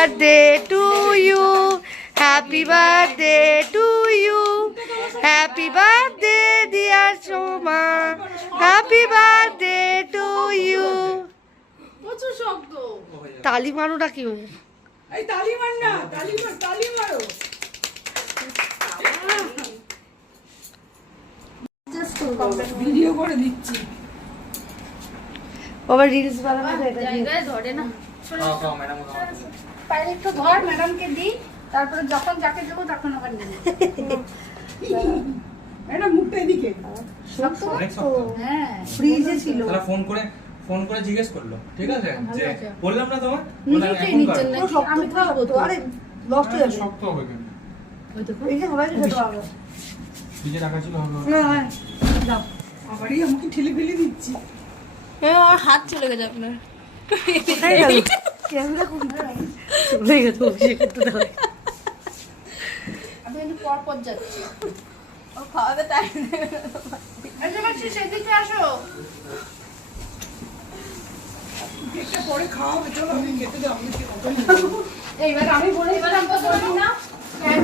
Birthday to you, happy birthday to you, happy birthday dear Soma, happy birthday to you. প্রচুর শব্দ। তালি মারোটা কি হবে? এই তালি মার না, তালি মার, তালি মারো। ভিডিও করে দিচ্ছি। বাবা রিলস বানানো জায়গায় ধরে না। পাইলে একটু ধর, ম্যাডামকে দিই, তারপরে যখন যাকে দেবো তখন আবার নেব। ম্যাডাম মুখটা এদিকে। হ্যাঁ, ফ্রিজে ছিল। তারা ফোন করে জিজ্ঞেস করলো, ঠিক আছে, যে বললাম না তোমার নিজেকেই নিচ্ছেন না। আমি খাবো তো। আরে নষ্ট হয়ে যাবে। শক্ত হবে কেন? এই যে সবাই খেতে পারবে। ফ্রিজে রাখা ছিল হবে। হ্যাঁ দাও। আবারই আমাকে ঠেলে ফেলে দিচ্ছি। আমার হাত চলে গেছে আপনার। কোথায় গেল? ক্যামেরা কোথায়? চলে গেছে, অভিষেক করতে দাও। আমি একটু পর পর যাচ্ছি। ও খাওয়াবে তাই। আচ্ছা মাসি, সেদিকে আসো। কেকটা পরে খাওয়াবে, চলো আমি খেতে দাও। এইবার আমি বলে দিলাম তো, বলবো না কেন